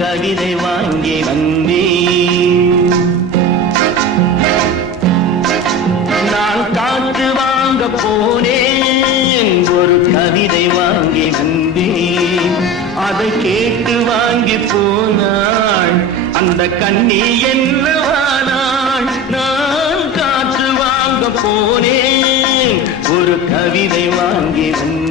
கவிதை வாங்கி வந்தேன். நான் காற்று வாங்க போனேன், ஒரு கவிதை வாங்கி வந்தேன். அதை கேட்டு வாங்கி போனாள் அந்த கண்ணி என்னவானாள். நான் காற்று வாங்க போனேன், ஒரு கவிதை வாங்கி வந்தேன்.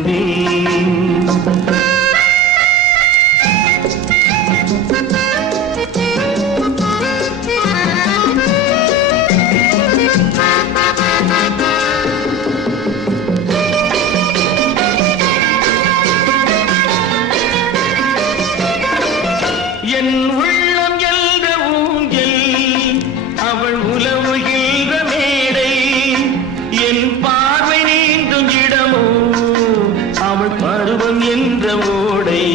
என் உள்ளம் என்ற ஊஞ்சல், அவள் உலவுகின்ற மேடை. என் பார்வை நீந்தும் இடமோ, அவள் பருவம் என்ற ஓடை.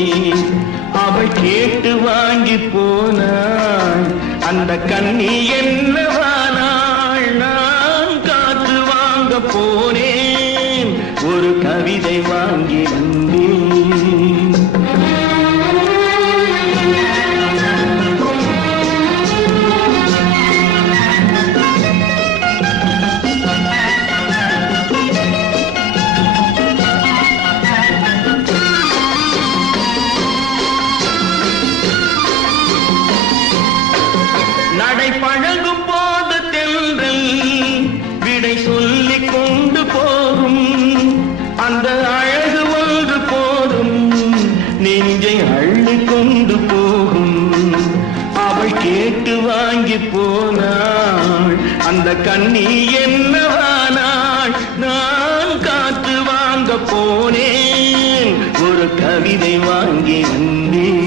அவள் கேட்டு வாங்கி போனாள் அந்த கண்ணி என்னவானாள். நான் காற்று வாங்க போனேன், ஒரு கவிதை வாங்கி வந்தேன். நடை பழகும் போது தென்றல் விடை சொல்லிக் கொண்டு போகும். அந்த அழகு ஒன்று போதும் நெஞ்சை அள்ளி கொண்டு போகும். அவள் கேட்டு வாங்கி போனாள் அந்த கண்ணி என்னவானாள். நான் காற்று வாங்க போனேன், ஒரு கவிதை வாங்கி வந்தேன்.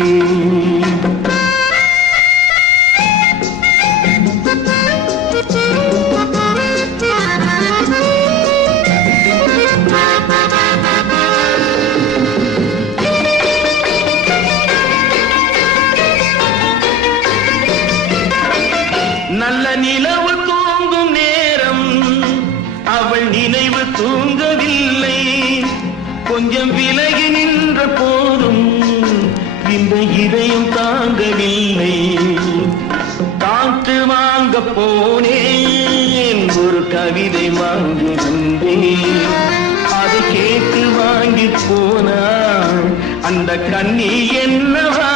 நல்ல நிலவு தூங்கும் நேரம் அவள் நினைவு தூங்கவில்லை. கொஞ்சம் விலகி நின்ற போதும் இந்த இதயம் தாங்கவில்லை. காற்று வாங்க போனேன், ஒரு கவிதை வாங்கி வந்தேன். அதை கேட்டு வாங்கி போனாள் அந்த கண்ணி என்னவா